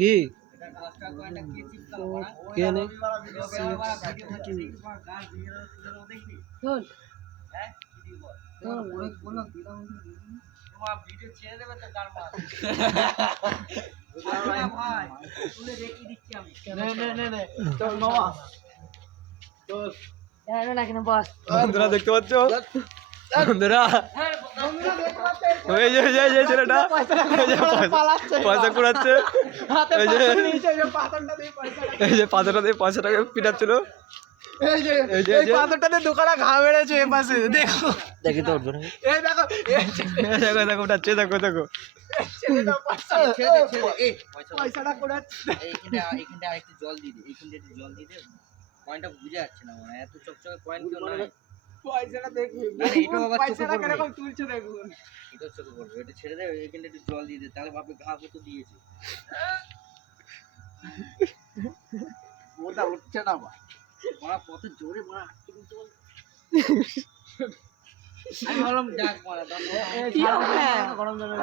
কি কে নেই বন্ধুরা দেখতে পাচ্ছ বন্ধুরা এই যে ছেলেটা পয়সা কুড়াচ্ছে এই যে পাথরটা দিয়ে পয়সাটাকে পিটাচ্ছিল পাথরটা দিয়ে দোকানে ঘা বেড়েছে এ পাশে দেখো দেখি তো উঠবে দেখো দেখো উঠাচ্ছে দেখো দেখো পয়সাটা কুড়াচ্ছে এইখানটা আরেকটু জল দিয়ে দে এইখানটা একটু জল দিয়ে দে পয়েন্টটা বুঝে যাচ্ছে না মনে এত চকচকে পয়েন্ট কেউ নাই পয়সাটা দেখুন এটা বাবা পয়সাটা কিরকম তুলছে দেখুন এটা চোখে পড়বে এটা ছেড়ে দে এইখানটা একটু জল দিয়ে দে তাহলে ভাবে ঘা কত দিয়েছে ওটা উঠছে না ভাই মারা কত জোরে মারা আটকে দিতে বল আমি বললাম ডাক মারা গরম জলে